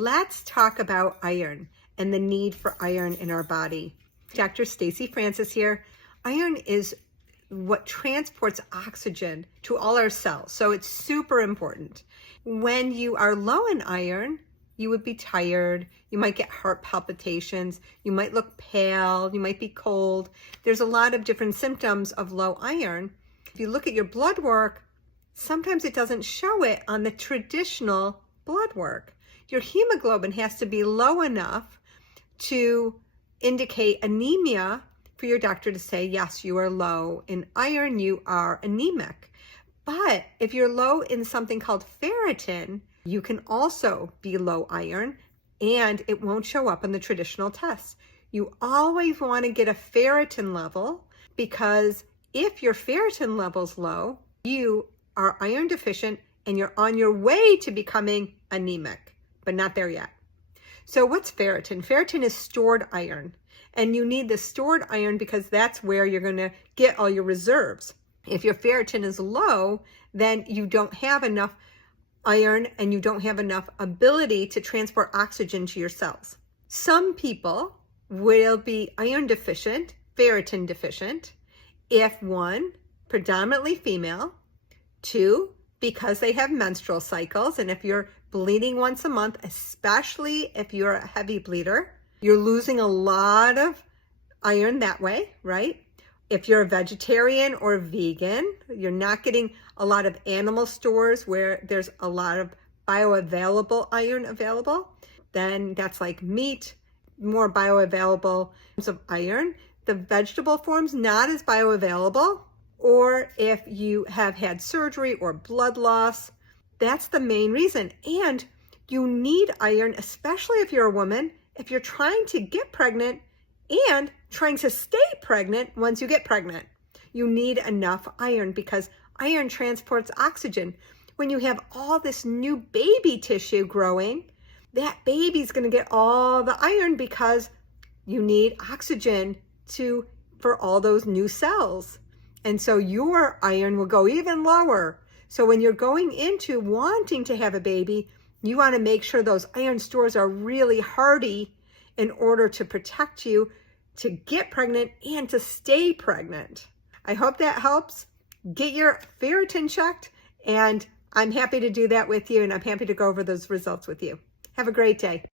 Let's talk about iron and the need for iron in our body. Dr. Stacey Francis here. Iron is what transports oxygen to all our cells, so it's super important. When you are low in iron, you would be tired, you might get heart palpitations, you might look pale, you might be cold. There's a lot of different symptoms of low iron. If you look at your blood work, sometimes it doesn't show it on the traditional blood work. Your hemoglobin has to be low enough to indicate anemia for your doctor to say, yes, you are low in iron, you are anemic. But if you're low in something called ferritin, you can also be low iron and it won't show up on the traditional tests. You always want to get a ferritin level, because if your ferritin level's low, you are iron deficient and you're on your way to becoming anemic, but not there yet. So what's ferritin? Ferritin is stored iron, and you need the stored iron because that's where you're going to get all your reserves. If your ferritin is low, then you don't have enough iron and you don't have enough ability to transport oxygen to your cells. Some people will be iron deficient, ferritin deficient, if one, predominantly female, two, because they have menstrual cycles, and if you're bleeding once a month, especially if you're a heavy bleeder, you're losing a lot of iron that way, right? If you're a vegetarian or vegan, you're not getting a lot of animal stores where there's a lot of bioavailable iron available, then that's like meat, more bioavailable forms of iron. The vegetable forms, not as bioavailable. Or if you have had surgery or blood loss, that's the main reason. And you need iron, especially if you're a woman, if you're trying to get pregnant and trying to stay pregnant once you get pregnant. You need enough iron because iron transports oxygen. When you have all this new baby tissue growing, that baby's going to get all the iron because you need oxygen for all those new cells. And so your iron will go even lower. So when you're going into wanting to have a baby, you want to make sure those iron stores are really hardy in order to protect you to get pregnant and to stay pregnant. I hope that helps. Get your ferritin checked, and I'm happy to do that with you, and I'm happy to go over those results with you. Have a great day.